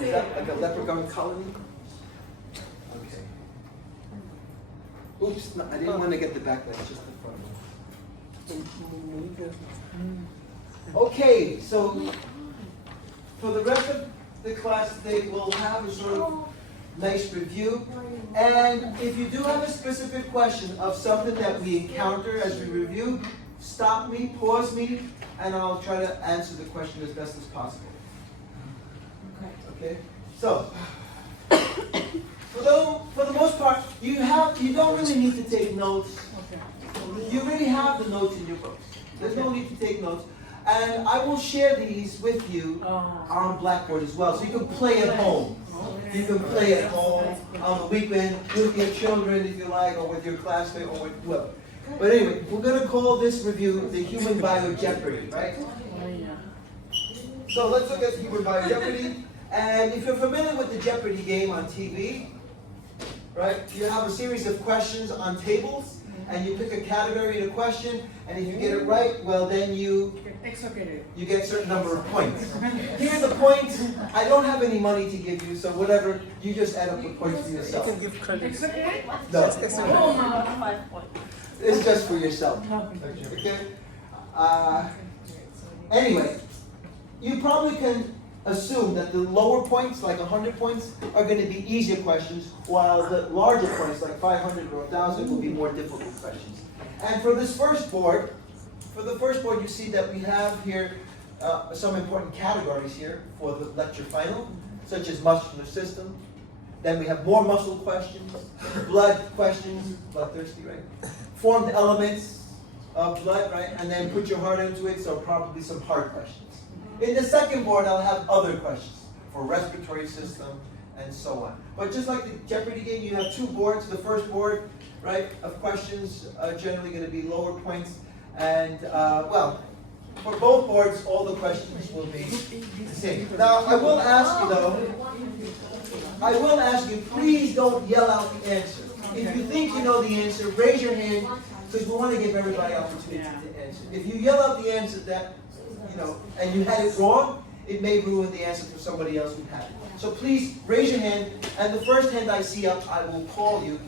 Is that like a leprechaun colony? Okay. Oops, no, I didn't want to get the back leg, just the front. Okay, so for the rest of the class today, we'll have a sort of nice review. And if you do have a specific question of something that we encounter as we review, stop me, pause me, and I'll try to answer the question as best as possible. Okay? So, for the most part, you don't really need to take notes. You already have the notes in your books. There's no need to take notes. And I will share these with you on Blackboard as well, so you can play at home. You can play at home on the weekend with your children, if you like, or with your classmate, or with whoever. But anyway, we're going to call this review the Human Bio Jeopardy, right? So let's look at Human Bio Jeopardy. And if you're familiar with the Jeopardy game on TV, right, you have a series of questions on tables, and you pick a category in a question, and if you get it right, well then you get a certain number of points. Here are the points. I don't have any money to give you, so whatever, you just add up the points for yourself. You can give credit. No. It's just for yourself. Okay? Anyway, you probably can assume that the lower points, like 100 points, are going to be easier questions, while the larger points, like 500 or 1,000, will be more difficult questions. And for this first board, you see that we have here some important categories here for the lecture final, such as muscular system. Then we have more muscle questions, blood questions, bloodthirsty, right? Formed elements of blood, right? And then put your heart into it, so probably some heart questions. In the second board, I'll have other questions for respiratory system and so on. But just like the Jeopardy game, you have two boards. The first board, right, of questions are generally going to be lower points. And, well, for both boards, all the questions will be the same. Now, I will ask you, though, please don't yell out the answer. If you think you know the answer, raise your hand, because we want to give everybody opportunity to answer. If you yell out the answer that, and you had it wrong, it may ruin the answer for somebody else who had it. So please raise your hand, and the first hand I see up, I will call you.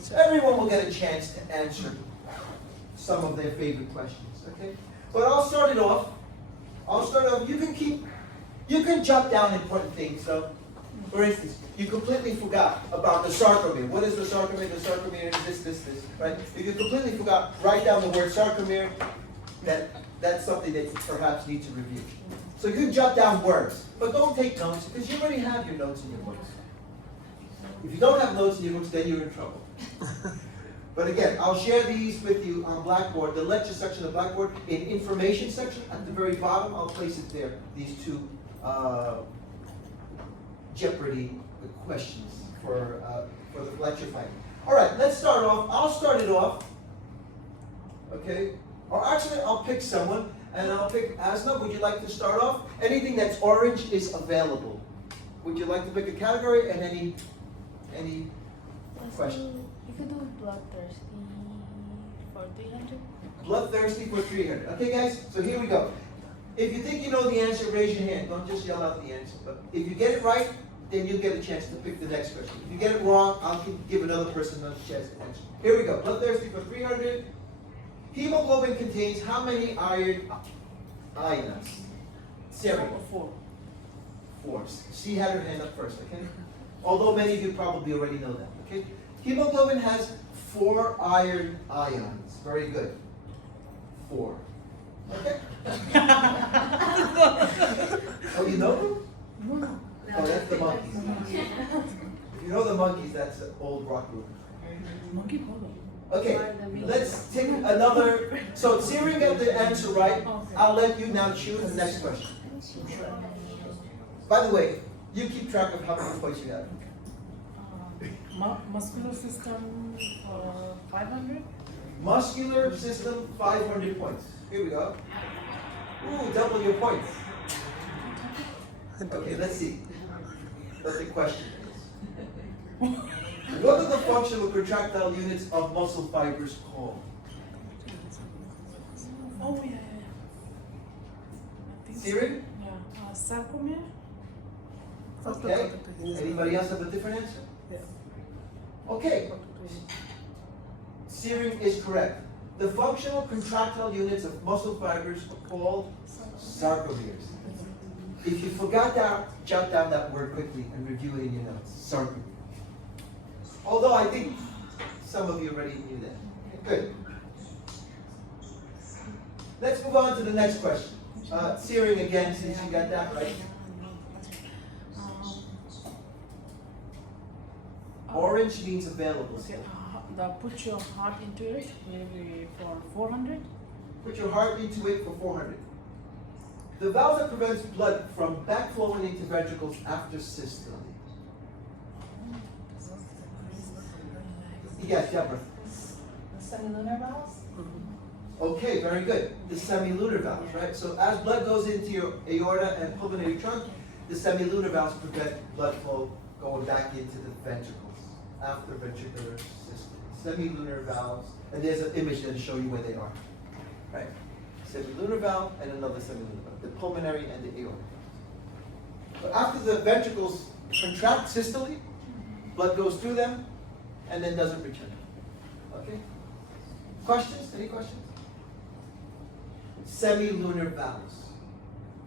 So everyone will get a chance to answer some of their favorite questions, okay? But I'll start it off. You can jot down important things. So, for instance, you completely forgot about the sarcomere. What is the sarcomere? The sarcomere is this, right? If you completely forgot, write down the word sarcomere. That's something that you perhaps need to review. So you can jot down words, but don't take notes, because you already have your notes in your books. If you don't have notes in your books, then you're in trouble. But again, I'll share these with you on Blackboard, the lecture section of Blackboard. In information section, at the very bottom, I'll place it there, these two Jeopardy questions for the lecture fight. All right, let's start off. I'll start it off, okay? Or actually, I'll pick someone, and I'll pick Asna. Would you like to start off? Anything that's orange is available. Would you like to pick a category and any question? You could do bloodthirsty for 300. Bloodthirsty for 300. Okay, guys, so here we go. If you think you know the answer, raise your hand. Don't just yell out the answer. But if you get it right, then you'll get a chance to pick the next question. If you get it wrong, I'll give another person another chance to answer. Here we go. Bloodthirsty for 300. Hemoglobin contains how many iron ions? Sarah. 4. 4. She had her hand up first, okay? Although many of you probably already know that, okay? Hemoglobin has 4 iron ions. Very good. 4. Okay? Oh, you know them? Oh, that's the monkeys. If you know the monkeys, that's an old rock group. Monkey polo. Okay, let's take another. So, Siri got the answer right. I'll let you now choose the next question. By the way, you keep track of how many points you have. Muscular system 500. Muscular system, 500 points. Here we go. Ooh, double your points. Okay, let's see what the question is. What are the functional contractile units of muscle fibers called? Oh, yeah. Siri? Yeah. Sarcomere? Okay? Anybody else have a different answer? Okay, searing is correct. The functional contractile units of muscle fibers are called sarcomeres. If you forgot that, jot down that word quickly and review it in your notes. Sarcomere. Although I think some of you already knew that. Good. Let's move on to the next question. Searing again, since you got that right. Orange means available. Okay, put your heart into it, maybe for 400. Put your heart into it for 400. The valve that prevents blood from backflowing into ventricles after systole. Yes, Deborah. The semilunar valves? Okay, very good. The semilunar valves, right? So as blood goes into your aorta and pulmonary trunk, the semilunar valves prevent blood flow going back into the ventricles after ventricular systole. Semilunar valves, and there's an image there to show you where they are, right? Semilunar valve and another semilunar valve, the pulmonary and the aorta. So after the ventricles contract systole, blood goes through them and then doesn't return. Okay? Questions? Any questions? Semilunar valves.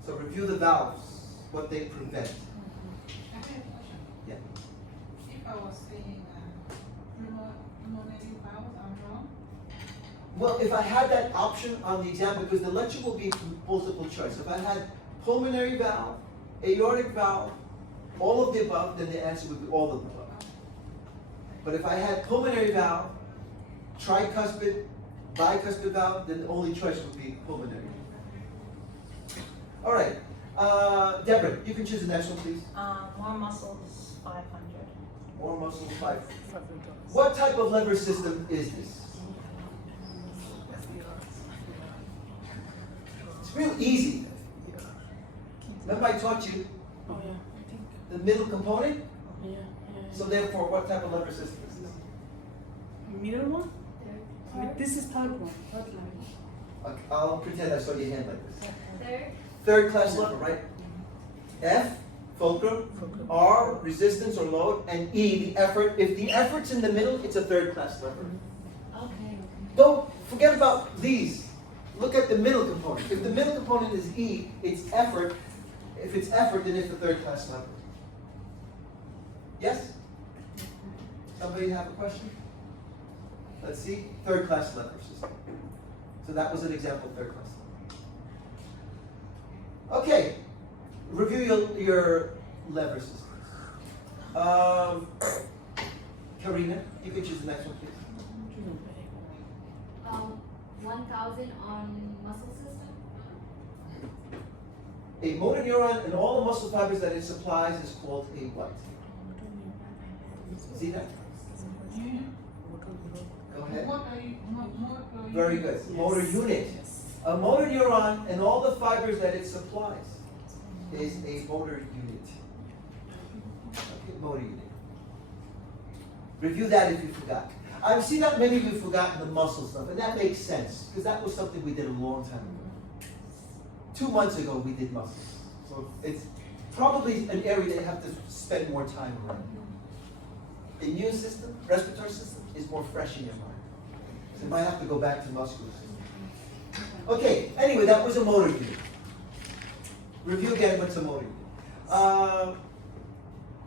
So review the valves, what they prevent. I have a question. Yeah. If I was saying pulmonary valves, I'm wrong? Well, if I had that option on the exam, because the lecture will be multiple choice. If I had pulmonary valve, aortic valve, all of the above, then the answer would be all of the above. But if I had pulmonary valve, tricuspid, bicuspid valve, then the only choice would be pulmonary. All right, Deborah, you can choose the next one, please. More muscles, 500. More muscle 5. What type of lever system is this? It's real easy. Remember I taught you Oh yeah, I think. the middle component? Yeah. So therefore, what type of lever system is this? Middle one? This is third one. Third line. Okay, I'll pretend I saw your hand like this. Third. Third class lever, right? F, fulcrum, R, resistance or load, and E, the effort. If the effort's in the middle, it's a third class lever. Okay. Don't forget about these. Look at the middle component. If the middle component is E, it's effort. If it's effort, then it's the third class lever. Yes? Somebody have a question? Let's see. Third class lever system. So that was an example of third class lever. Okay. Review your lever systems. Karina, you can choose the next one, please. 1,000 on muscle system. A motor neuron and all the muscle fibers that it supplies is called a what? See that? Go ahead. Motor Very good. Motor unit. A motor neuron and all the fibers that it supplies is a motor unit. Okay, motor unit. Review that if you forgot. I've seen that many of you forgotten the muscle stuff, and that makes sense, because that was something we did a long time ago. 2 months ago we did muscles. So it's probably an area they have to spend more time around. Immune system, respiratory system is more fresh in your mind. So you might have to go back to muscular system. Okay, anyway, that was a motor unit. Review again what's a motor unit.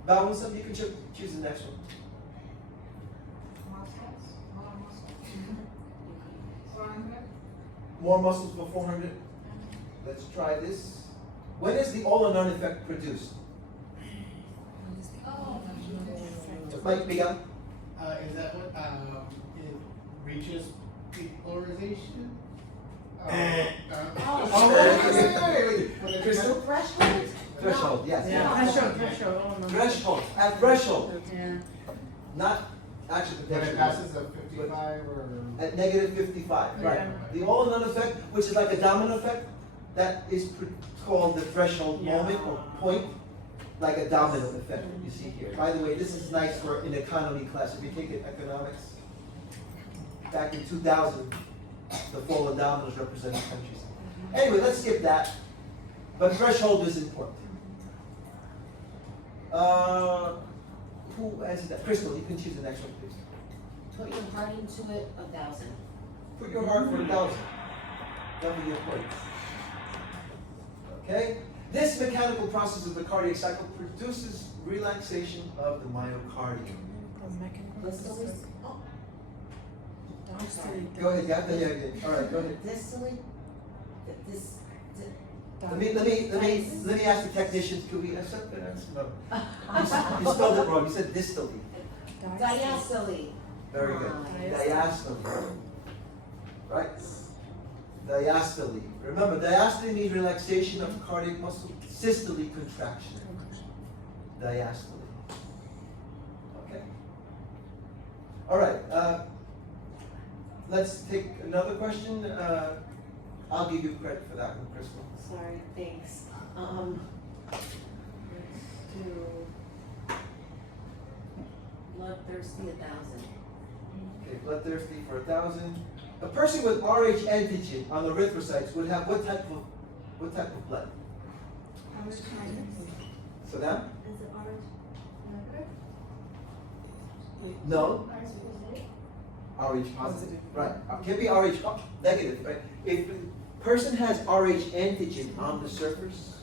Balance up, you can choose the next one. More muscles for 400. Let's try this. When is the all or none effect produced? Oh. Mike, big up. Is that what it reaches peak polarization? Wait. Crystal? Threshold? Threshold, yes. Yeah, threshold. Oh, no. Threshold, at threshold. Yeah. Not actual When potential. it passes a 55 or? At negative 55, right. Yeah. The all or none effect, which is like a domino effect, that is called the threshold Yeah. moment or point, like a domino effect you see here. By the way, this is nice for an economy class. If you take it economics, back in 2000, the fallen dominoes represented countries. Anyway, let's skip that. But threshold is important. Who answered that? Crystal, you can choose the next one, please. Put your heart into it, 1,000. Put your heart for 1,000. Double your points. Okay? This mechanical process of the cardiac cycle produces relaxation of the myocardium. Distally? Oh, I'm sorry. Go ahead, got that? Yeah. All right, go ahead. Distally? This. Let me ask the technicians, could we accept that answer? No. You spelled it wrong, you said distally. Diastole. Very good. Diastole. Diastole. Right? Diastole. Remember, diastole means relaxation of cardiac muscle, systole contraction. Diastole. Okay. All right. Let's take another question. I'll give you credit for that one, Crystal. Sorry, thanks. To bloodthirsty 1,000. Okay, bloodthirsty for 1,000. A person with Rh antigen on erythrocytes would have what type of blood? So now? No. Rh positive. Right. Can be Rh negative, right? If a person has Rh antigen on the surface,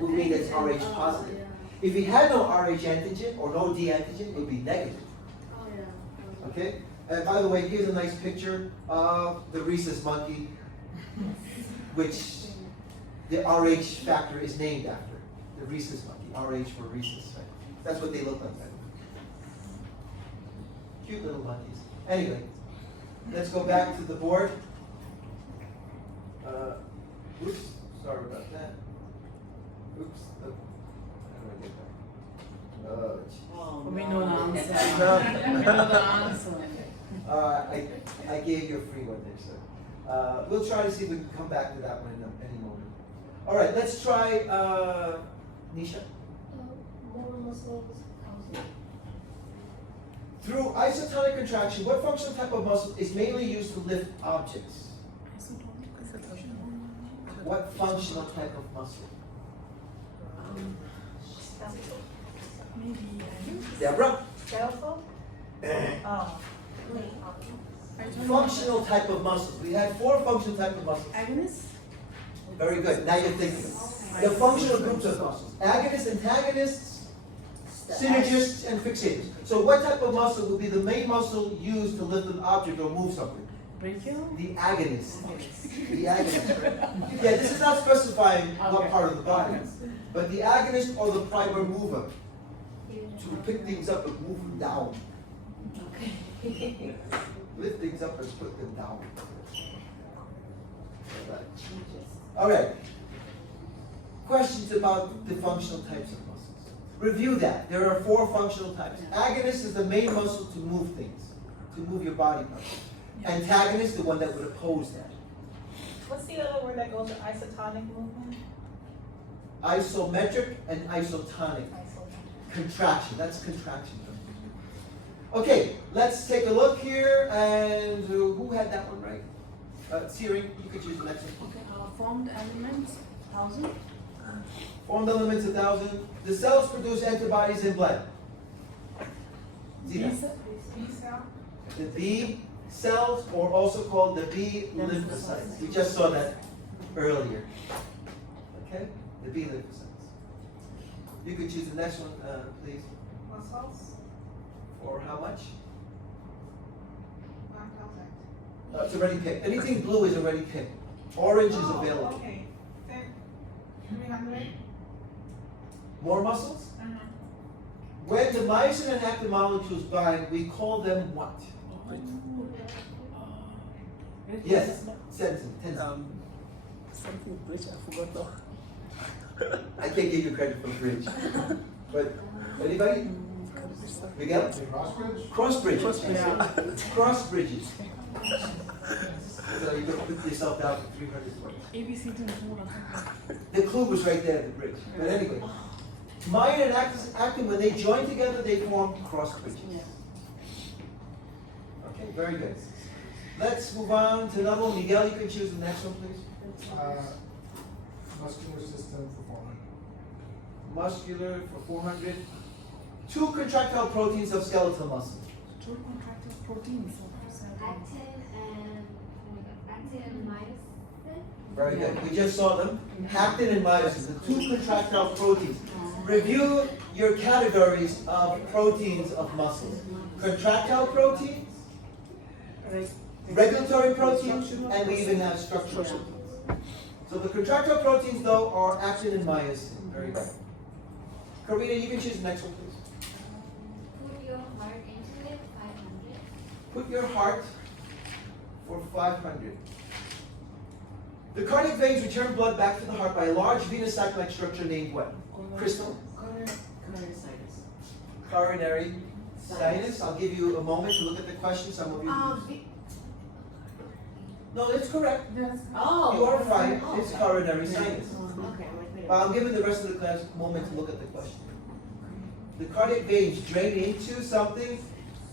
would mean it's Rh positive. If he had no Rh antigen or no D antigen, it would be negative. Okay? And by the way, here's a nice picture of the rhesus monkey, which the Rh factor is named after. The rhesus monkey. Rh for rhesus, right? That's what they look like. Cute little monkeys. Anyway, let's go back to the board. Oops, sorry about that. Oops. Oh, how do I get back? Oh, We know the answer. No. We know the answer. I gave you a free one there, so. We'll try to see if we can come back to that one in any moment. All right, let's try Nisha. More muscles. Through isotonic contraction, what functional type of muscle is mainly used to lift objects? What functional type of muscle? Maybe. Deborah? Skeletal? Oh. Functional type of muscles. We had 4 functional type of muscles. Agonist? Very good. Now you're thinking. The functional groups of muscles. Agonists, antagonists, synergists, and fixators. So what type of muscle would be the main muscle used to lift an object or move something? Brachial? The agonist. The agonist, right? Yeah, this is not specifying what part of the body, but the agonist or the primer mover to pick things up and move them down. Okay. Lift things up and put them down. All right. Questions about the functional types of muscles. Review that. There are 4 functional types. Agonist is the main muscle to move things, to move your body parts. Antagonist, the one that would oppose that. What's the other word that goes with isotonic movement? Isometric and isotonic. Isotonic. Contraction. That's contraction. Okay, let's take a look here. And who had that one right? Siri, you could choose the next one. Okay, formed elements, 1,000. Formed elements 1,000. The cells produce antibodies in blood. Zita. B cell. The B cells, or also called the B lymphocytes. We just saw that earlier. Okay? The B lymphocytes. You could choose the next one, please. Muscles. For how much? 1,000. It's already picked. Anything blue is already picked. Orange is available. Okay. 300. More muscles? Uh-huh. When the myosin and active molecules bind, we call them what? Yes, Sensen, Tensen. Something which I forgot though. I can't give you credit for bridge. But anybody? Miguel? Crossbridge? Cross bridges. Yeah. Cross bridges. So you could put yourself down for 300 points. ABC to The clue was right there at the bridge. But anyway, myosin and actin, when they join together, they form cross bridges. Okay, very good. Let's move on to another one. Miguel, you can choose the next one, please. Muscular system performance. muscular for 400. 2 contractile proteins of skeletal muscle. Two contractile proteins. Actin and myosin. Very good. We just saw them. Actin and myosin, the 2 contractile proteins. Review your categories of proteins of muscles. Contractile proteins, regulatory proteins, and we even have structural proteins. So the contractile proteins, though, are actin and myosin. Very good. Karina, you can choose the next one, please. Put your heart into it, 500. Put your heart for 500. The cardiac veins return blood back to the heart by a large venous sac-like structure named what? Crystal? Coronary sinus. Coronary sinus. I'll give you a moment to look at the question. Some of you. No, that's correct. Oh. You are right. It's coronary sinus. Okay, wait. But I'm giving the rest of the class a moment to look at the question. The cardiac veins drain into something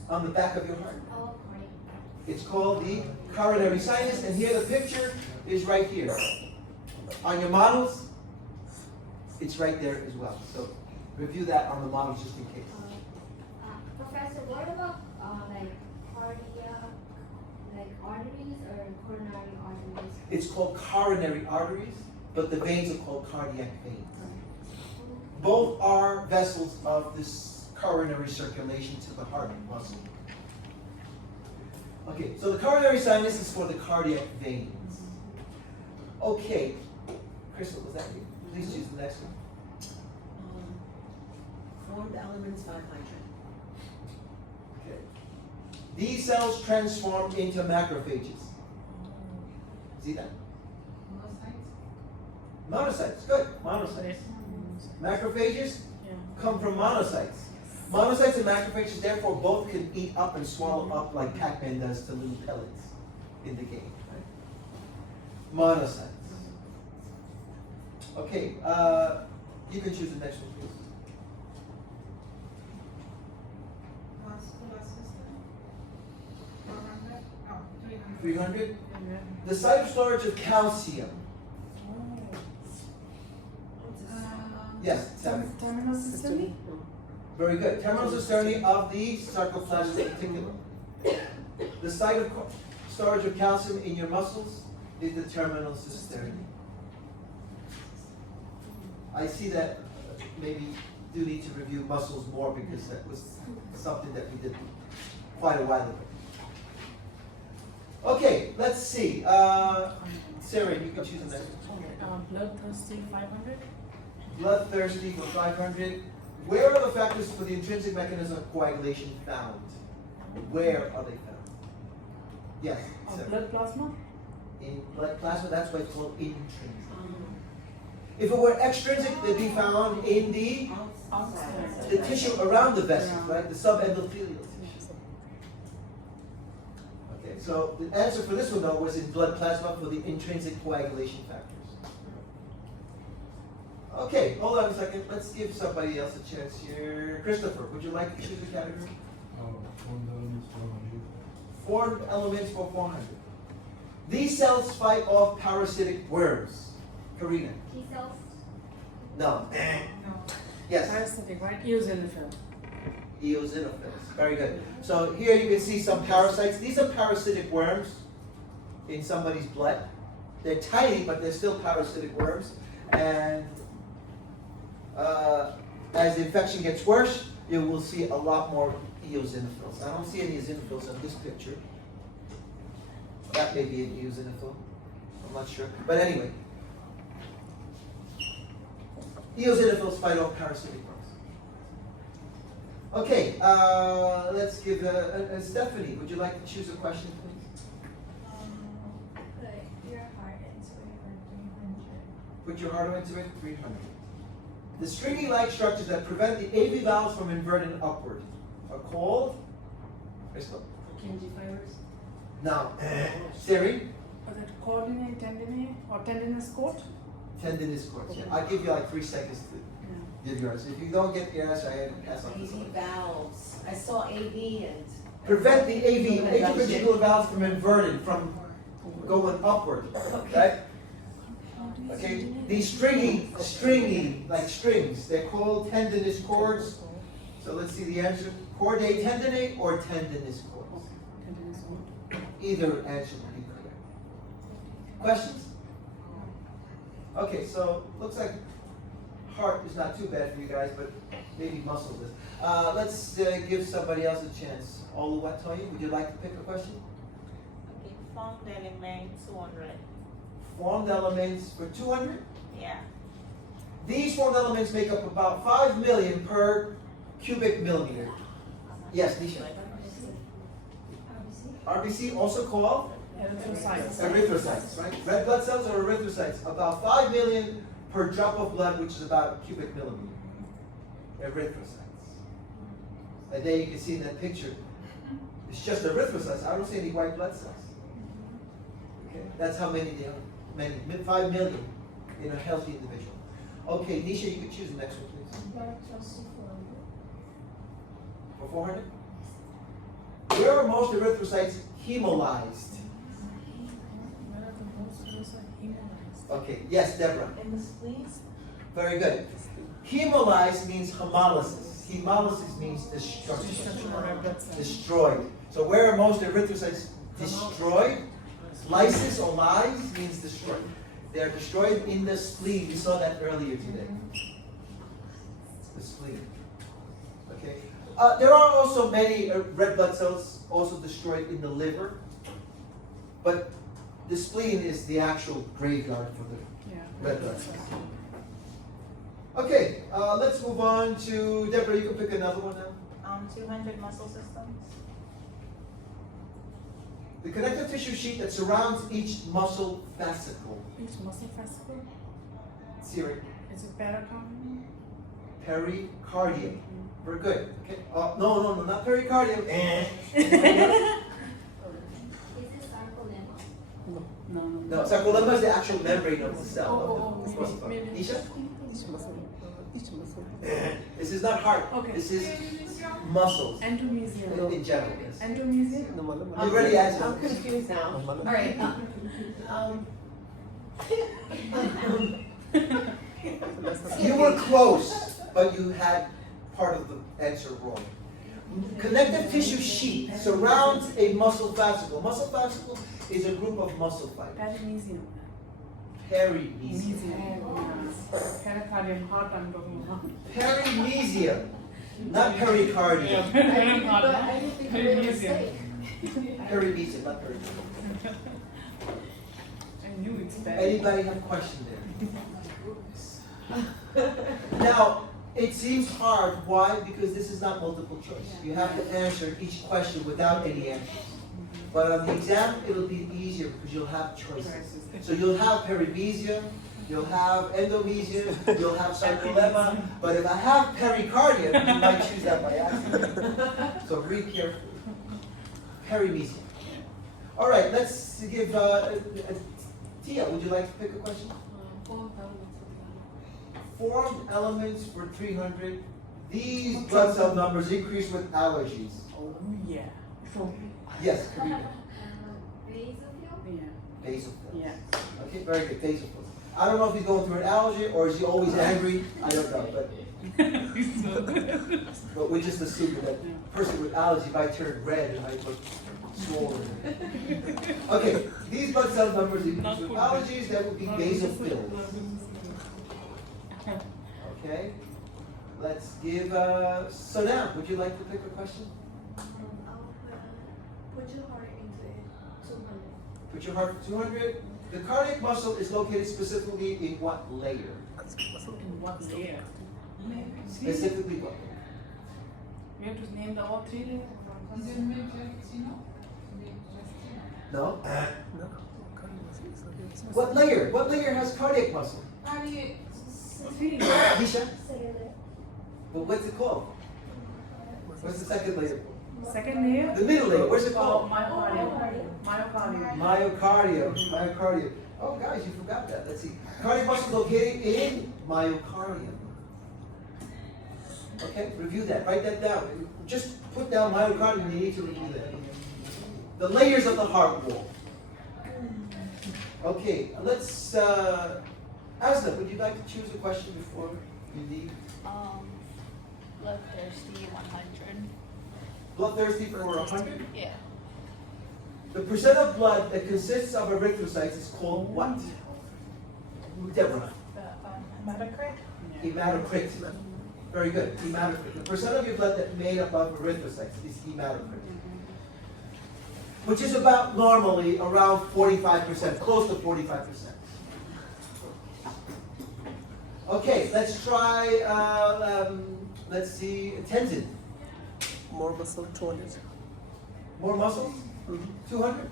on the back of your heart. Oh, great. It's called the coronary sinus, and here the picture is right here. On your models, it's right there as well. So review that on the models just in case. Professor, what about like cardiac, like arteries or coronary arteries? It's called coronary arteries, but the veins are called cardiac veins. Both are vessels of this coronary circulation to the heart muscle. Okay, so the coronary sinus is for the cardiac veins. Okay, Crystal, was that you? Please choose the next one. Formed elements 500. Okay. These cells transform into macrophages. See that? Monocytes, good. Monocytes. Macrophages come from monocytes. Monocytes and macrophages, therefore, both can eat up and swallow up like Pac-Man does to little pellets in the game. Right? Monocytes. Okay, you can choose the next one, please. Muscular system. 400. Oh, 300. 300. The site of storage of calcium. Yes, tell me. Terminal system. Very good. Terminal cisternae of the sarcoplasmic reticulum. The site of storage of calcium in your muscles is the terminal cisternae. I see that maybe do need to review muscles more because that was something that we did quite a while ago. Okay, let's see. Sarah, you can choose the next one. Bloodthirsty 500. Bloodthirsty for 500. Where are the factors for the intrinsic mechanism of coagulation found? Where are they found? Yes, Sarah. Blood plasma. In blood plasma, that's why it's called intrinsic. If it were extrinsic, they'd be found in the tissue around the vessels, right? The subendothelial tissue. Okay, so the answer for this one though was in blood plasma for the intrinsic coagulation factors. Okay, hold on a second. Let's give somebody else a chance here. Christopher, would you like to choose a category? Formed elements for 400. These cells fight off parasitic worms. Karina. T cells. No. No. Yes. Parasitic, right? Eosinophil. Eosinophils. Very good. So here you can see some parasites. These are parasitic worms in somebody's blood. They're tiny, but they're still parasitic worms. And as the infection gets worse, you will see a lot more eosinophils. I don't see any eosinophils in this picture. That may be an eosinophil. I'm not sure. But anyway. Eosinophils fight off parasitic worms. Okay, let's give Stephanie, would you like to choose a question, please? Put your heart into it for 300. Put your heart into it, 300. The stringy-like structures that prevent the AV valves from inverting upward are called? Crystal? Purkinje fibers. Now, Siri? Was it coordinate tendinae or tendinous cord? Tendinous cords. Yeah. I'll give you like 3 seconds to give yours. If you don't get your answer, I have to pass on to AV someone. valves. I saw AV and. Prevent the AV, atrivesicular valves from inverting, from going upward, right? Okay, these stringy, like strings, they're called tendinous cords. So let's see the answer. Chordate tendinate or tendinous cords? Either answer would be correct. Questions? Okay, so looks like heart is not too bad for you guys, but maybe muscles is. Let's give somebody else a chance. Oluwatoyin, would you like to pick a question? Okay, formed element 200. Formed elements for 200? Yeah. These formed elements make up about 5 million per cubic millimeter. Yes, Nisha. RBC, also called Erythrocytes. erythrocytes, right? Red blood cells or erythrocytes, about 5 million per drop of blood, which is about cubic millimeter. Erythrocytes. And there you can see in that picture, it's just erythrocytes. I don't see any white blood cells. Okay, that's how many there are. 5 million in a healthy individual. Okay, Nisha, you can choose the next one, please. For 400? Where are most erythrocytes hemolyzed? Okay, yes, Deborah. In the spleen? Very good. Hemolyzed means hemolysis. Hemolysis means destruction. Destroyed. So where are most erythrocytes destroyed? Lysis or lyse means destroyed. They are destroyed in the spleen. We saw that earlier today. The spleen. Okay. There are also many red blood cells also destroyed in the liver, but the spleen is the actual graveyard for the red blood cells. Okay, let's move on to Deborah. You can pick another one now. 200 muscle systems. The connective tissue sheet that surrounds each muscle fascicle. Each muscle fascicle. Siri. Is it pericardium? Pericardium. Very good. Okay. No, not pericardium. Is it sarcolemma? No. No, sarcolemma is the actual membrane of the cell. of the muscle. maybe. Nisha? Each muscle. This is not heart. Okay. This is muscles Endomysium. in general. Yes. Endomysium? You already answered. I'm confused now. All right. You were close, but you had part of the answer wrong. Connective tissue sheet surrounds a muscle fascicle. Muscle fascicle is a group of muscle fibers. Perimysium. Perimysium. Pericardium, heart, I'm talking about. Perimysium, not pericardium. Perimysium. Perimysium, not pericardium. I knew it's bad. Anybody have a question there? Now, it seems hard. Why? Because this is not multiple choice. You have to answer each question without any answers. But on the exam, it'll be easier because you'll have choices. So you'll have perimysium, you'll have endomysium, you'll have sarcolemma. But if I have pericardium, you might choose that by accident. So read carefully. Perimysium. All right, let's give Tia. Would you like to pick a question? Formed elements for 300. These blood cell numbers increase with allergies. Oh, yeah. Yes, Karina. Basophil? Basophils. Yeah. Okay, very good. Basophils. I don't know if he's going through an allergy or is he always angry. I don't know, but we just assume that person with allergy might turn red and might look swollen. Okay, these blood cell numbers increase with allergies. That would be basophils. Okay, let's give, so now, would you like to pick a question? Put your heart into it. 200. Put your heart for 200. The cardiac muscle is located specifically in what layer? In what layer? Specifically what layer? We have to name the all three layers? No? What layer? What layer has cardiac muscle? Nisha? But what's it called? What's the second layer? Second layer? The middle layer. What's it called? Myocardium. Myocardium. Oh, guys, you forgot that. Let's see. Cardiac muscle located in myocardium. Okay, review that. Write that down. Just put down myocardium. You need to review that. The layers of the heart wall. Okay, let's Asna, would you like to choose a question before you leave? Bloodthirsty 100. Bloodthirsty for 100? Yeah. The percent of blood that consists of erythrocytes is called what? Deborah. Hematocrit? Hematocrit. Very good. Hematocrit. The percent of your blood that's made up of erythrocytes is hematocrit. Which is about normally around 45%, close to 45%. Okay, let's try, let's see, Tenzin. More muscle 200. More muscles? 200?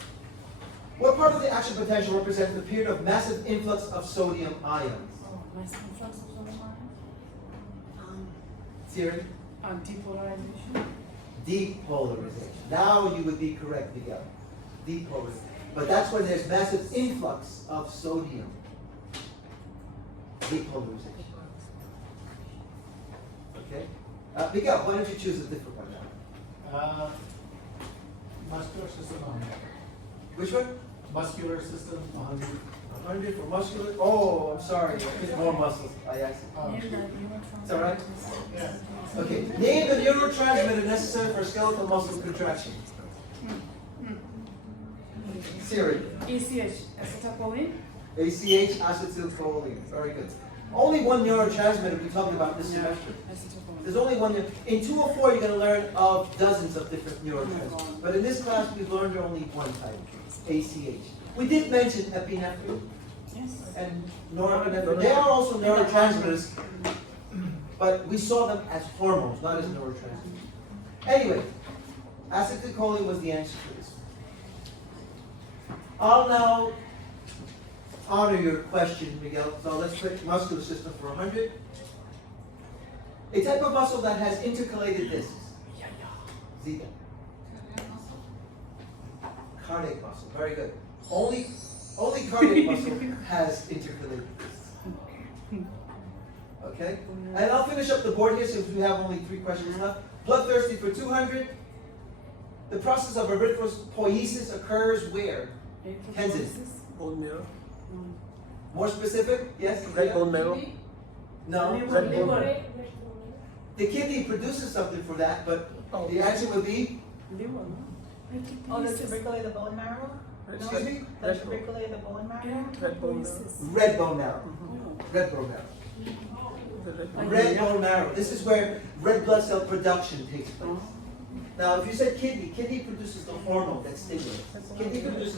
What part of the action potential represents the period of massive influx of sodium ions? Thierry? Depolarization. Depolarization. Now you would be correct, Miguel. Depolarization. But that's when there's massive influx of sodium. Depolarization. Okay? Miguel, why don't you choose a different one now? Muscular system 100. Which one? Muscular system 100. 100 for muscular? Oh, I'm sorry. I think more muscles. I asked. It's all right? Yeah. Okay. Name the neurotransmitter necessary for skeletal muscle contraction. Siri. ACH, acetylcholine. ACH, acetylcholine. Very good. Only one neurotransmitter we talked about this semester. Acetylcholine. There's only one. In 204, you're going to learn of dozens of different neurotransmitters. But in this class, we've learned only one type, ACH. We did mention epinephrine Yes. and norepinephrine. They are also neurotransmitters, but we saw them as hormones, not as neurotransmitters. Anyway, acetylcholine was the answer to this. I'll now honor your question, Miguel. So let's put muscular system for 100. A type of muscle that has intercalated discs. Zeta. Cardiac muscle. Very good. Only cardiac muscle has intercalated discs. Okay? And I'll finish up the board here since we have only 3 questions left. Bloodthirsty for 200. The process of erythropoiesis occurs where? Tenzin. Bone marrow. More specific? Yes? Red bone marrow. No. Red bone. The kidney produces something for that, but the answer would be? Liver, no? Oh, the tuberculate the bone marrow? Excuse me? The tuberculate the bone marrow? Red bone marrow. Red bone marrow. Red bone marrow. The red bone. Red bone marrow. This is where red blood cell production takes place. Now, if you said kidney produces the hormone that stimulates. Kidney produces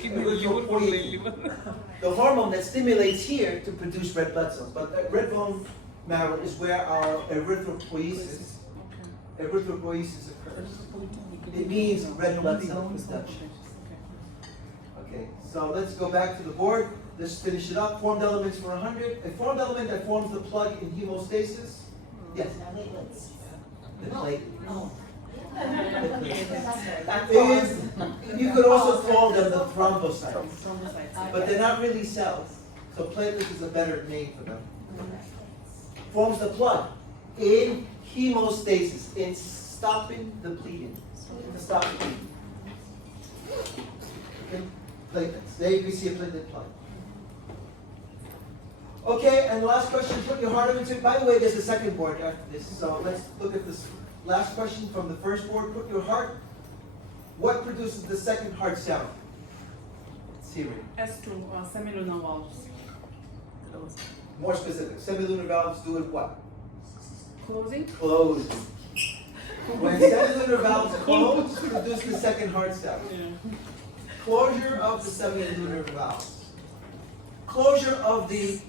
the hormone that stimulates here to produce red blood cells. But red bone marrow is where our erythropoiesis occurs. It means red blood cell production. Okay, so let's go back to the board. Let's finish it up. Formed elements for 100. A formed element that forms the plug in hemostasis. Yes. The platelet. You could also call them the thrombocytes, but they're not really cells. So platelets is a better name for them. Forms the plug in hemostasis, in stopping the bleeding. Stop the bleeding. Okay? Platelets. There you can see a platelet plug. Okay, and the last question, put your heart into. By the way, there's a second board after this, so let's look at this last question from the first board. Put your heart. What produces the second heart sound? Siri. S2, semilunar valves. More specific. Semilunar valves do it what? Closing. Close. When semilunar valves close, produce the second heart sound. Closure of the semilunar valves. Closure of the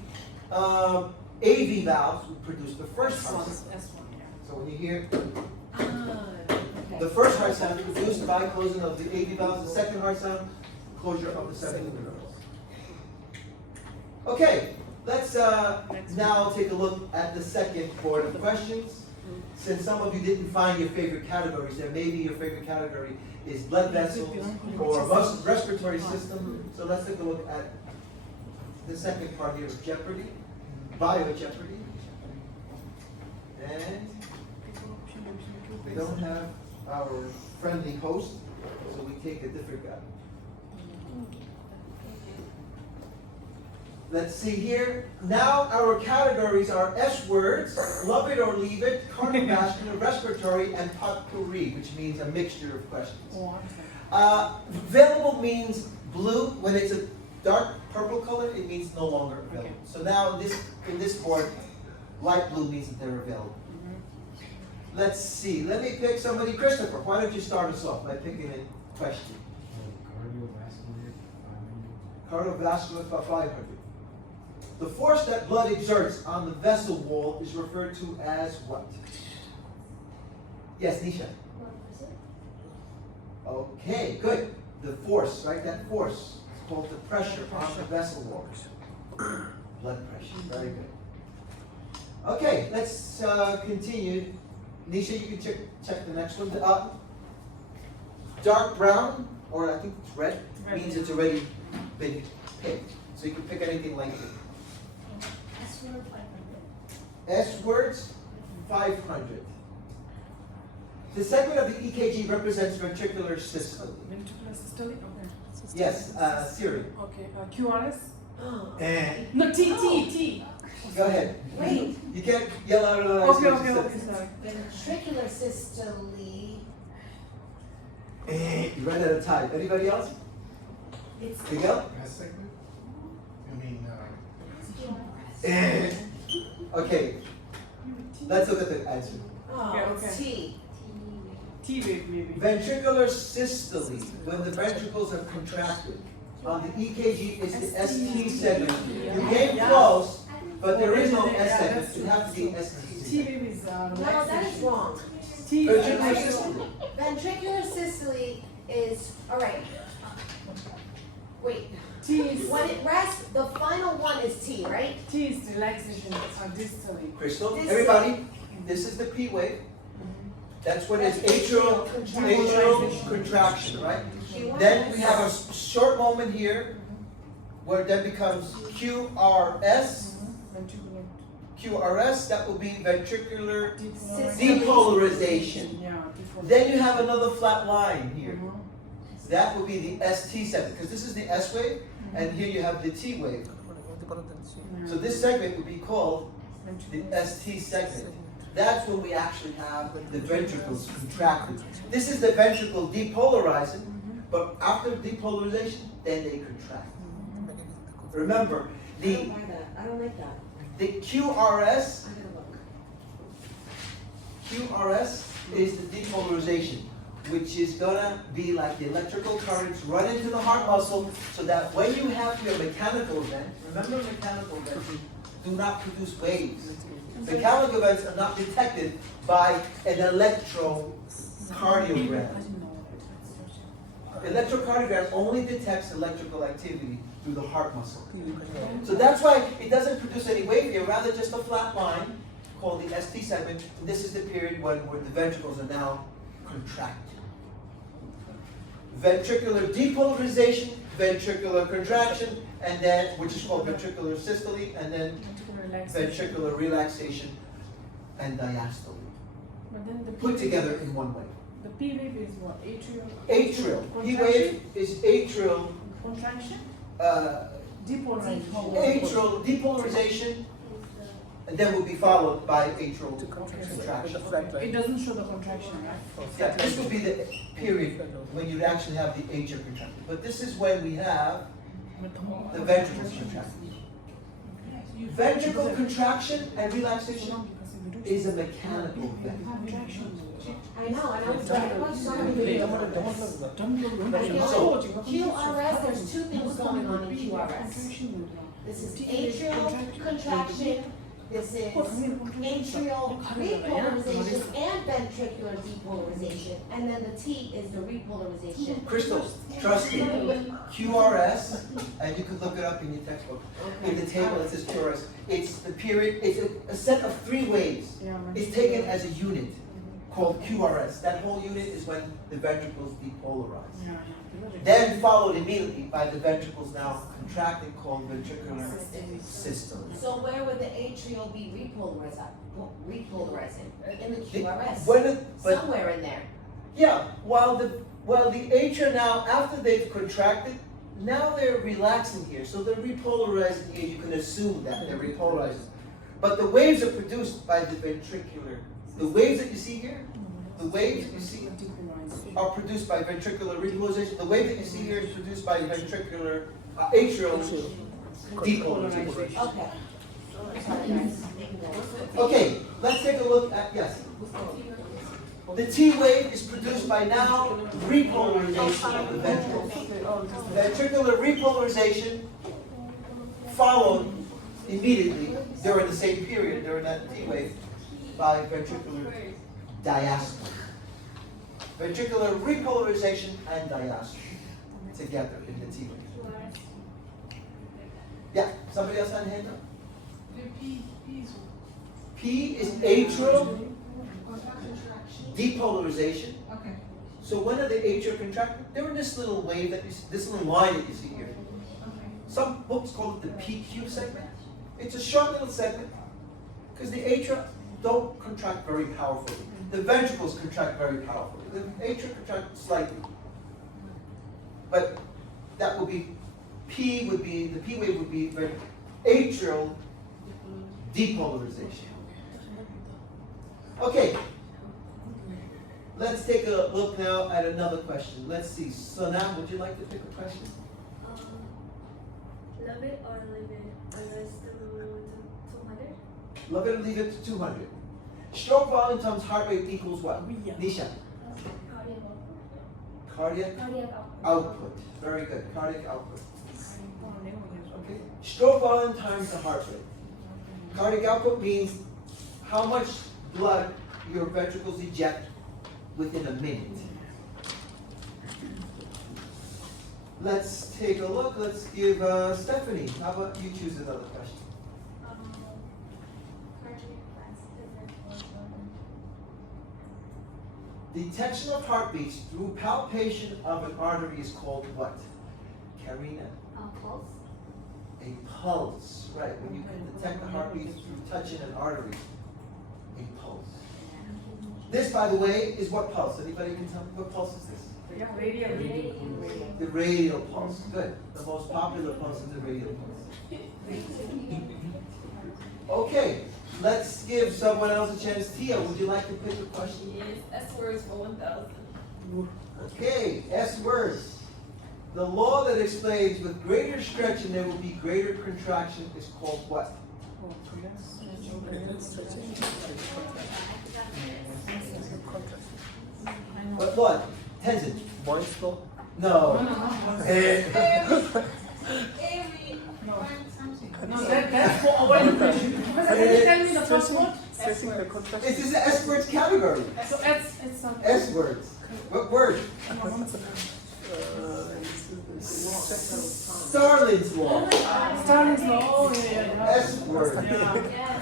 AV valves would produce the first heart sound. S1, yeah. So when you hear the first heart sound produced by closing of the AV valves, the second heart sound, closure of the semilunar valves. Okay, let's now take a look at the second board of questions. Since some of you didn't find your favorite categories, there maybe your favorite category is blood vessels or respiratory system. So let's take a look at the second part here of Jeopardy, Bio Jeopardy. And we don't have our friendly host, so we take a different guy. let's see here. Now our categories are S words, love it or leave it, cardiovascular, respiratory, and potpourri, which means a mixture of questions. Oh, okay. Available means blue. When it's a dark purple color, it means no longer available. Okay. So now in this board, light blue means that they're available. Let's see. Let me pick somebody. Christopher, why don't you start us off by picking a question? Cardiovascular for 500. The force that blood exerts on the vessel wall is referred to as what? Yes, Nisha. What was it? Okay, good. The force, right? That force is called the pressure on the vessel wall. Blood pressure. Very good. Okay, let's continue. Nisha, you can check the next one. Dark brown, or I think it's red, means it's already been picked. So you can pick anything like it. S word 500. S words, 500. The segment of the EKG represents ventricular systole. Ventricular systole. Okay. Yes, Siri. Okay. QRS. Eh. No, T. Go ahead. Wait. You can't yell out of Okay. Sorry. Ventricular systole. You ran out of time. Anybody else? It's Miguel? S segment? I mean, Okay, let's look at the answer. it's T. T wave maybe. Ventricular systole, when the ventricles are contracted. On the EKG is the ST segment. You came close, but there is no S segment. It has to be ST. T wave is No, that is wrong. T Ventricular is systole. Ventricular systole is, alright. Wait, T is when it rests, the final one is T, right? T is relaxation distally. Crystal, This- everybody, this is the P wave. That's when it's atrial contraction, right? Then we have a short moment here where that becomes QRS. Ventricular QRS, that will be ventricular depolarization. depolarization. Yeah, depolarization. Then you have another flat line here. Mhm. That will be the ST segment, because this is the S wave, and here you have the T wave. So this segment would be called the ST segment. That's when we actually have the ventricles contracted. This is the ventricle depolarizing, but after depolarization, then they contract. Remember, I don't buy that, I don't like that. the QRS I gotta look. QRS is the depolarization, which is gonna be like the electrical currents run into the heart muscle, so that when you have your mechanical event, remember mechanical events do not produce waves. Mechanical events are not detected by an electrocardiogram. Electrocardiogram only detects electrical activity through the heart muscle. So that's why it doesn't produce any wave here, rather just a flat line called the ST segment. And this is the period where the ventricles are now contracted. Ventricular depolarization, ventricular contraction, and then, which is called ventricular systole, and then ventricular relaxation and diastole. But then the P Put wave- together in one way. The P wave is what? Atrial. Atrial. P wave is atrial, Contraction. uh, Depolarization. atrial depolarization, and then will be followed by atrial contraction. It doesn't show the contraction, right? Yeah, this will be the period when you actually have the atrial contracted. But this is when we have the ventricles contracted. Ventricle contraction and relaxation is a mechanical event. I know, and I was like, what's so many videos on this? So, QRS, there's two things going on in QRS. This is atrial contraction, this is atrial repolarization and ventricular depolarization, and then the T is the repolarization. Crystal, trust me, QRS, and you can look it up in your textbook. In the table, it says QRS. It's the period, it's a set of 3 waves. It's taken as a unit called QRS. That whole unit is when the ventricles depolarize. Then followed immediately by the ventricles now contracting called ventricular systole. So where would the atrial be repolarizing? In the QRS, But somewhere in there. yeah, while the atria now, after they've contracted, now they're relaxing here, so they're repolarizing here. You can assume that they're repolarizing. But the waves are produced by the ventricular. The waves that you see here, the waves that you see are produced by ventricular repolarization. The wave that you see here is produced by ventricular atrial depolarization. Okay. Sorry, guys. Okay, let's take a look at, yes. The T wave is produced by now repolarization of the ventricles. Ventricular repolarization followed immediately during the same period, during that T wave, by ventricular diastole. Ventricular repolarization and diastole together in the T wave. Yeah, somebody else had a hand up? P is atrial depolarization. Okay. So when are the atrial contracted? They're in this little wave that you see, this little line that you see here. Okay. Some books call it the PQ segment. It's a short little segment because the atria don't contract very powerfully. The ventricles contract very powerfully. The atria contract slightly. But that would be, the P wave would be atrial depolarization. Okay. Let's take a look now at another question. Let's see. So now, would you like to pick a question? Love it or leave it. Let's do 200. Love it or leave it to 200. Stroke volume times heart rate equals what? Nisha. Cardiac output. Very good. Cardiac output. Okay. Stroke volume times the heart rate. Cardiac output means how much blood your ventricles eject within a minute. Let's take a look. Let's give Stephanie. How about you choose another question? Detection of heartbeats through palpation of an artery is called what? Karina? Pulse. A pulse. Right. When you can detect the heartbeats through touching an artery. A pulse. This, by the way, is what pulse? Anybody can tell me what pulse is this? Radial. The radial pulse. Good. The most popular pulse is the radial pulse. Okay. Let's give someone else a chance. Tia, would you like to pick a question? Yes, S words for 1,000. Okay, S words. The law that explains with greater stretching there will be greater contraction is called what? What? Tenzin? Boys law? No. No, that's for avoiding question. Professor, can you tell me the first one? Stretching the contraction. This is the S words category. So it's something. S words. What word? Starling's law. Starling's law. Oh, yeah. S word. Yeah.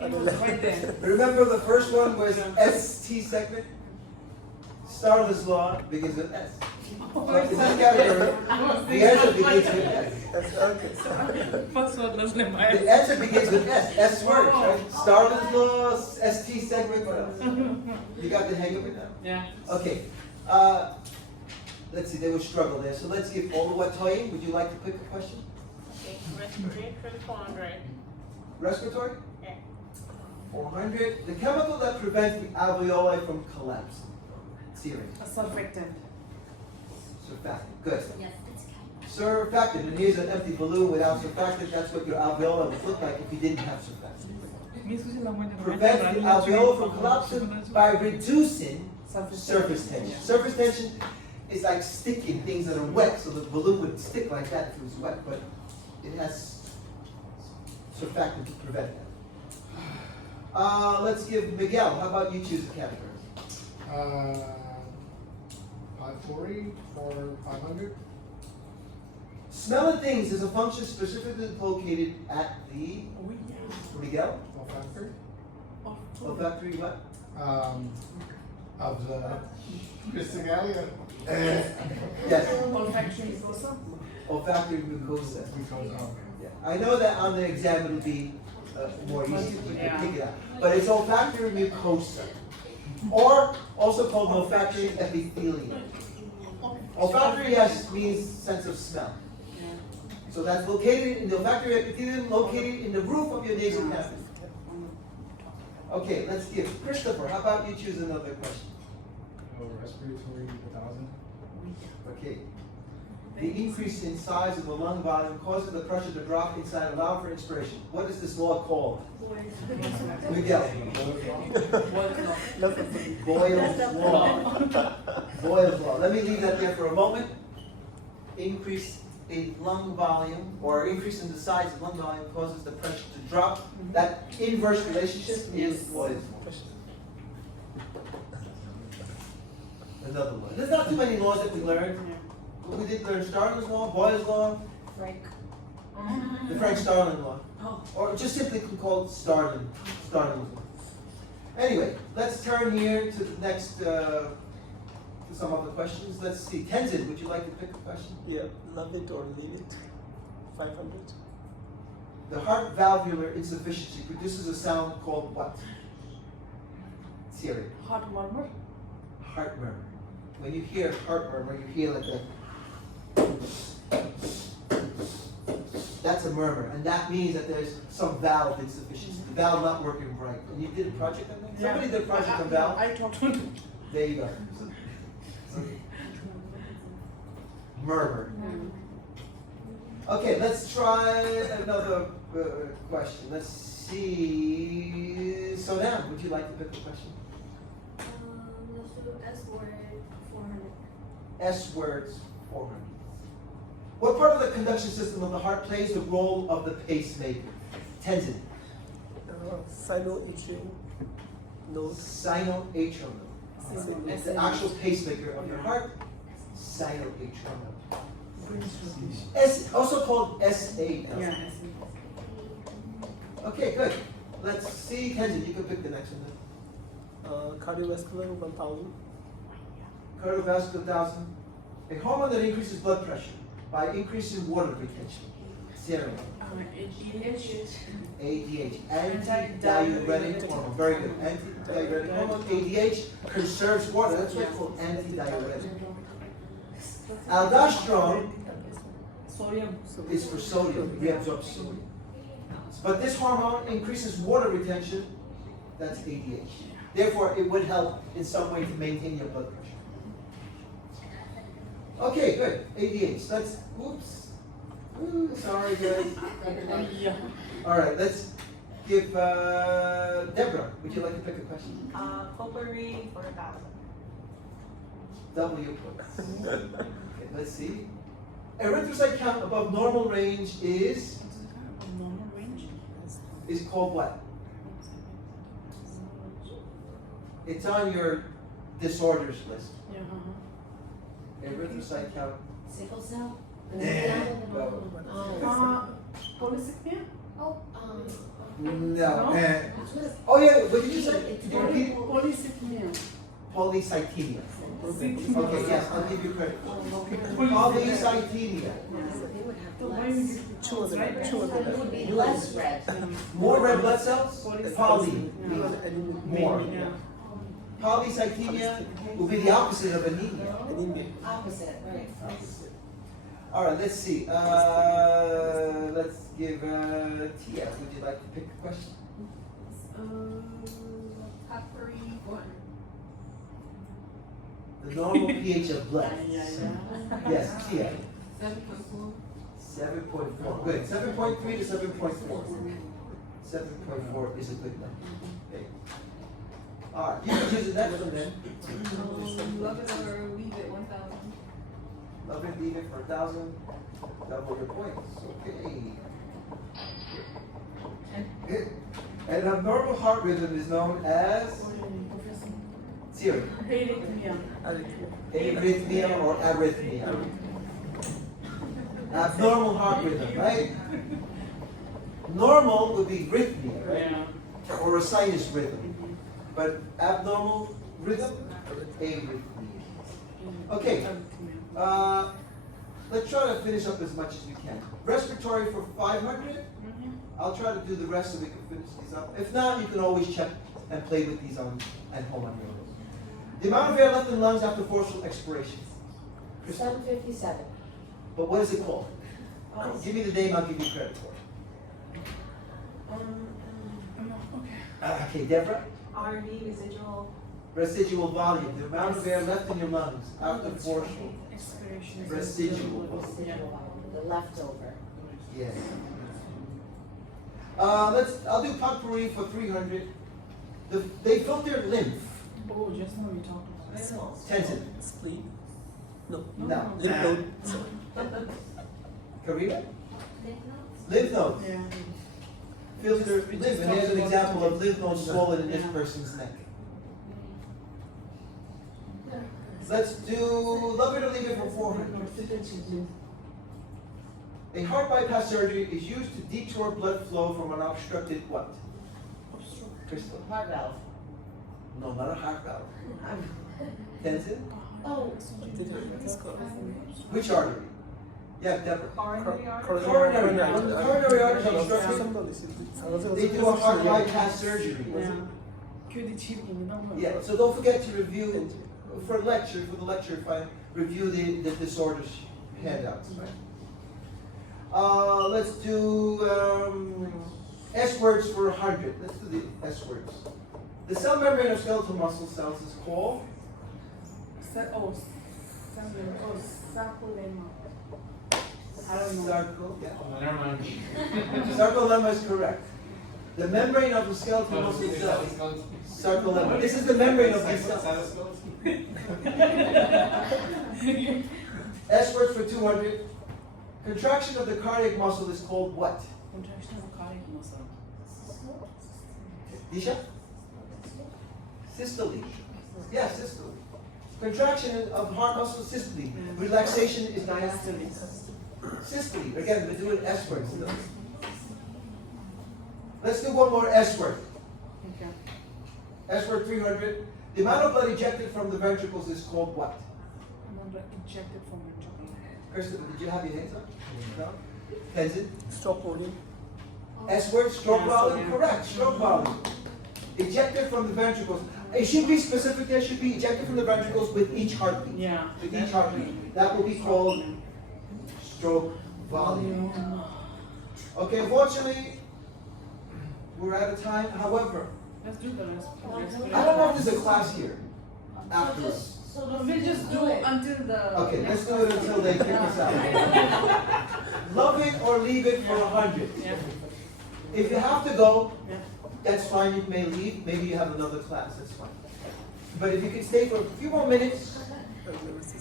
It was right there. Remember the first one was ST segment? Starling's law begins with S. So in this category, the answer begins with S. That's okay. First one doesn't The answer begins with S. S word, right? Starling's law, ST segment, what else? You got the hang of it now? Yeah. Okay. Let's see, they would struggle there. So let's give all the what Toyin. Would you like to pick a question? Okay, respiratory 400. Respiratory? Yeah. 400. The chemical that prevents the alveoli from collapsing. Serine. A surfactant. Surfactant. Good. Yes, it's Surfactant. And here's an empty balloon without surfactant. That's what your alveoli would look like if you didn't have surfactant. Prevents the alveoli from collapsing by reducing surface tension. Surface tension is like sticking things that are wet, so the balloon would stick like that if it was wet, but it has surfactant to prevent that. Let's give Miguel. How about you choose a category? 540 for 500. Smelling things is a function specifically located at the Miguel Olfactory. olfactory what? Of the Christigalia. Yes, Olfactory mucosa. olfactory mucosa. Because Yeah. I know that on the exam it'll be more easy, you can pick it out. But it's olfactory mucosa, or also called olfactory epithelium. Olfactory means sense of smell. Yeah. So that's located in the olfactory epithelium, located in the roof of your nasal cavity. Okay, let's give Christopher. How about you choose another question? Respiratory 1,000. Okay. The increase in size of the lung volume causes the pressure to drop inside, allow for inspiration. What is this law called? Miguel. Boyle's law. Boyle's law. Let me leave that there for a moment. Increase in lung volume, or increase in the size of lung volume causes the pressure to drop. That inverse relationship is Boyle's law. Another one. There's not too many laws that we learned. We did learn Starling's law, Boyle's law, Frank. the Frank Starling law, Oh. or just simply called Starling's law. Anyway, let's turn here to the next, to some other questions. Let's see. Tenzin, would you like to pick a question? Yeah, love it or leave it. 500. The heart valvular insufficiency produces a sound called what? Siri. Heart murmur. Heart murmur. When you hear heart murmur, you hear like a. That's a murmur, and that means that there's some valve insufficiency. The valve not working right. And you did a project on that? Somebody did a project on valve? I talked to him. There you go. Murmur. Okay, let's try another question. Let's see. So now, would you like to pick a question? Let's do S word 400. S words 400. What part of the conduction system of the heart plays the role of the pacemaker? Tenzin. Sino-atrial node. Sino-atrial node. It's the actual pacemaker of your heart. Sino-atrial node. S, also called SA. Yeah. Okay, good. Let's see, Tenzin, you can pick the next one then. Cardiovascular 1,000. Cardiovascular 1,000. A hormone that increases blood pressure by increasing water retention. Serum. ADH. Anti-diuretic hormone. Very good. Anti-diuretic hormone. ADH conserves water. That's why it's called anti-diuretic. Aldosterone Sodium. is for sodium. Reabsorbs sodium. But this hormone increases water retention. That's ADH. Therefore, it would help in some way to maintain your blood pressure. Okay, good. ADH. Let's. Whoops. Ooh, sorry, guys. Yeah. All right. Let's give Deborah. Would you like to pick a question? Potpourri for 1,000. Double your points. Okay, let's see. Erythrocyte count above normal range is Normal range. called what? It's on your disorders list. Yeah. Erythrocyte count. Sickle cell? Yeah. Polycythemia? Oh, No. Oh yeah. What did you say? Could you repeat it? Polycythemia. Polycythemia. Okay. Yes, I'll give you credit. Polycythemia. Polycythemia. So why we get Two of them. It would be less red. More red blood cells. Poly. More. Yeah. Polycythemia will be the opposite of anemia. Anemia. Opposite, right. All right, let's see. Let's give Tia. Would you like to pick a question? potpourri 400. The normal pH of blood. Yes, Tia. 7.4. 7.4. Good. 7.3 to 7.4. 7.4 is a good number. Okay. All right, you can choose the next one then. Love it or leave it 1,000. Love it, leave it for 1,000. Double your points. Okay. Good. An abnormal heart rhythm is known as Siri. Arrhythmia. Arrhythmia or arrhythmia. Abnormal heart rhythm, right? Normal would be rhythmia, right? Or a sinus rhythm. But abnormal rhythm, arrhythmia. Okay. Let's try to finish up as much as we can. Respiratory for 500. I'll try to do the rest so we can finish these up. If not, you can always check and play with these at home on your own. The amount of air left in lungs after forceful expiration. Crystal. 757. But what is it called? Oh, Give me the name, I'll give you credit for it. Okay. Okay, Deborah? RV, residual. Residual volume, the amount of air left in your lungs after forceful. Expiration. Residual. residual, the leftover. Yes. I'll do potpourri for 300. They filter lymph. Oh, just now we talked about it. Tenzin. Spleen? No. No. Lymph node. Karina? Lymph nodes? Lymph nodes. Yeah. Filter lymph, and here's an example of lymph nodes swollen in this Yeah. person's neck. Let's do love it or leave it for 400. A heart bypass surgery is used to detour blood flow from an obstructed what? Crystal. Heart valve. No, not a heart valve. Tenzin? Oh, What did it called? Which artery? Yeah, Deborah. Coronary artery. Coronary. When the coronary artery is obstructed, they do a heart bypass surgery. Yeah. Kötü çift bundan Yeah, so don't forget to review for the lecture, if I review the disorders handouts. Let's do S words for 100. Let's do the S words. The cell membrane of skeletal muscle cells is called sarcolemma. I don't know. Never mind. Sarcolemma is correct. The membrane of the skeletal muscle cells. Sarcolemma. This is the membrane of these cells. S words for 200. Contraction of the cardiac muscle is called what? Contraction of cardiac muscle. Disha? Systole. Yeah, systole. Contraction of heart muscle, systole. Relaxation is diastole. Systole. Again, we're doing S words. Let's do one more S word. Okay. S word 300. The amount of blood ejected from the ventricles is called what? Another ejected from ventricle. Christopher, did you have your hands up? No? Tenzin? Stroke volume. S word, stroke Yeah, volume? yeah. Correct, stroke volume. Ejected from the ventricles. It should be specific, there should be ejected from the ventricles with each heartbeat. Yeah. With each heartbeat. That will be called stroke volume. Okay, unfortunately, we're out of time. However, Let's do the rest. I don't know if there's a class here afterwards. so We'll just do until the. Okay, let's do it until they kick us out. Love it or leave it for 100. Yeah. If you have to go, Yeah. that's fine, you may leave, maybe you have another class, that's fine. But if you can stay for a few more minutes,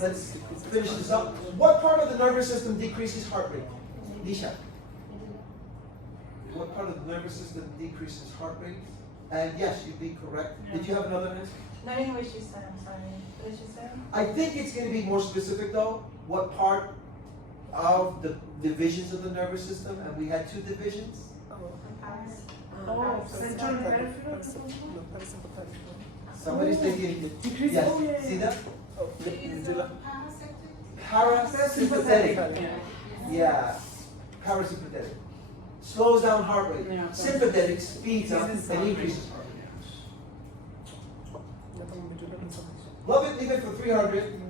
let's finish this up. What part of the nervous system decreases heart rate? Nisha. What part of the nervous system decreases heart rate? And yes, you'd be correct. Did you have another answer? No, I didn't know what she said, I'm sorry. What did she say? I think it's going to be more specific though. What part of the divisions of the nervous system? And we had 2 divisions. Oh, central and peripheral. Somebody's thinking, Decrease. yes, Oh, yeah, see yeah. that? Oh, Is medulla. parasympathetic? Parasympathetic. Yeah. Yeah, parasympathetic. Slows down heart rate. Yeah. Sympathetic speeds up Increases and heart increases heart rate. Love it, leave it for 300.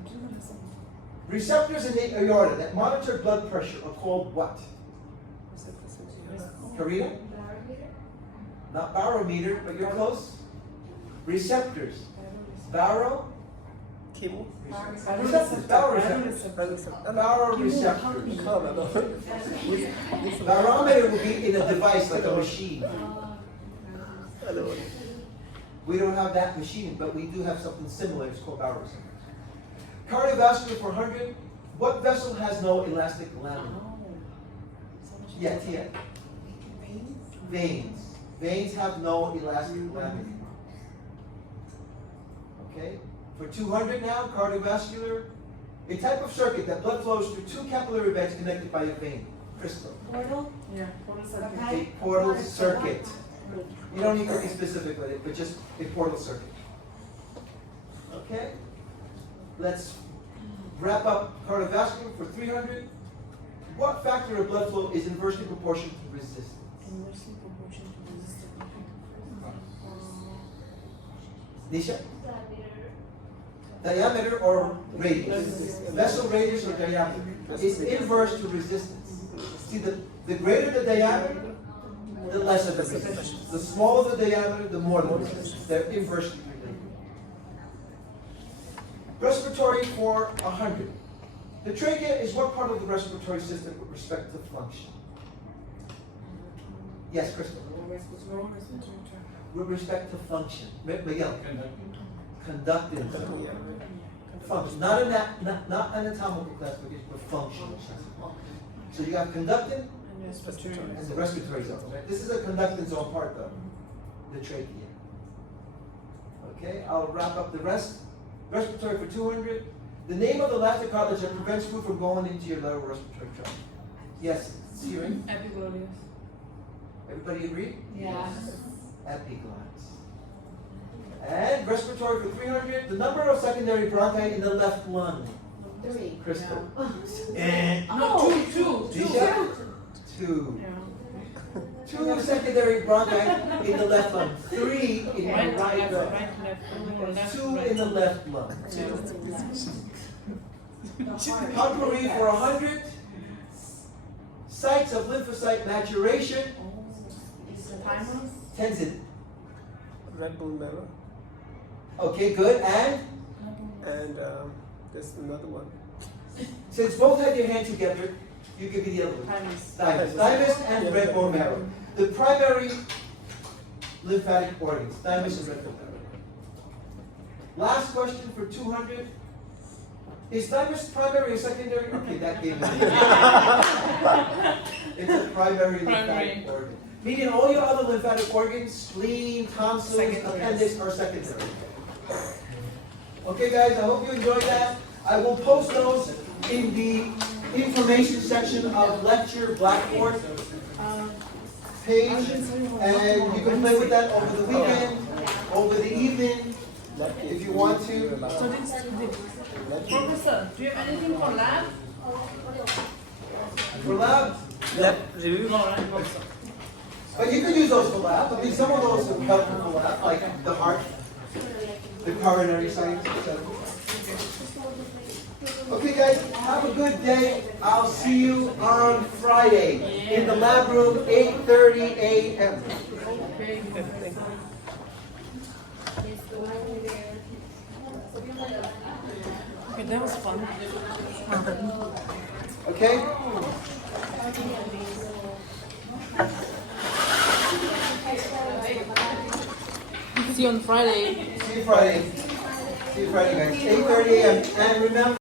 Receptors in the aorta that monitor blood pressure are called what? Karina? Barometer? Not barometer, but you're close. Receptors. Baro? Chemo. Receptors. Baroreceptors. Baroreceptors. Barometer will be in a device like a machine. Hello. We don't have that machine, but we do have something similar. It's called baroreceptors. Cardiovascular for 100. What vessel has no elastic lamina? Yeah, Tia. Veins. Veins have no elastic lamina. Okay. For 200 now, cardiovascular. A type of circuit that blood flows through 2 capillary beds connected by a vein. Crystal. portal, Yeah, portal circuit. A portal circuit. You don't need to be specific with it, but just a portal circuit. Okay? Let's wrap up cardiovascular for 300. What factor of blood flow is inversely proportional to resistance? Inversely proportional to resistance. Nisha? Diameter. Diameter or radius? Vessel radius or diameter is inverse to resistance. See, the greater the diameter, the less of the resistance. The smaller the diameter, the more the resistance. They're inversely related. Respiratory for 100. The trachea is what part of the respiratory system with respect to function? Yes, Crystal. With respect to function. Miguel. Conductance. Function. Not anatomical classification, but functional. So you have conductant and the respiratory zone. This is a conductant zone part though. The trachea. Okay, I'll wrap up the rest. Respiratory for 200. The name of the lactic cartilage that prevents food from going into your lower respiratory tract. Yes, Siri? Epiglottis. Everybody agree? Yes. Epiglottis. And respiratory for 300. The number of secondary bronchi in the left lung. 3. Crystal. No, two. Disha? 2. 2 secondary bronchi in the left lung. 3 in the Right, right lung. left, 2 in the left lung. Papillary for 100. Sites of lymphocyte maturation. Tenzin. Red bone marrow. Okay, good. And there's another one. since both had your hand together, you give me the other one. Thymus. Thymus and red bone marrow. The primary lymphatic organs. Thymus and red bone marrow. Last question for 200. Is thymus primary or secondary? Okay, that gave me. It's a primary lymphatic organ. Meaning all your other lymphatic organs, spleen, tonsils, appendix are secondary. Okay guys, I hope you enjoyed that. I will post those in the information section of lecture Blackboard page. And you can play with that over the weekend, over the evening, if you want to. Professor, do you have anything for lab? For lab, Lab review. No, right? but you can use those for lab. I mean, some of those are helpful for lab, like the heart, the coronary science, etc. Okay guys, have a good day. I'll see you on Friday in the lab room, 8:30 a.m. Okay, that was fun. Okay? See you on Friday. See you Friday. See you Friday guys, 8:30 a.m. And remember,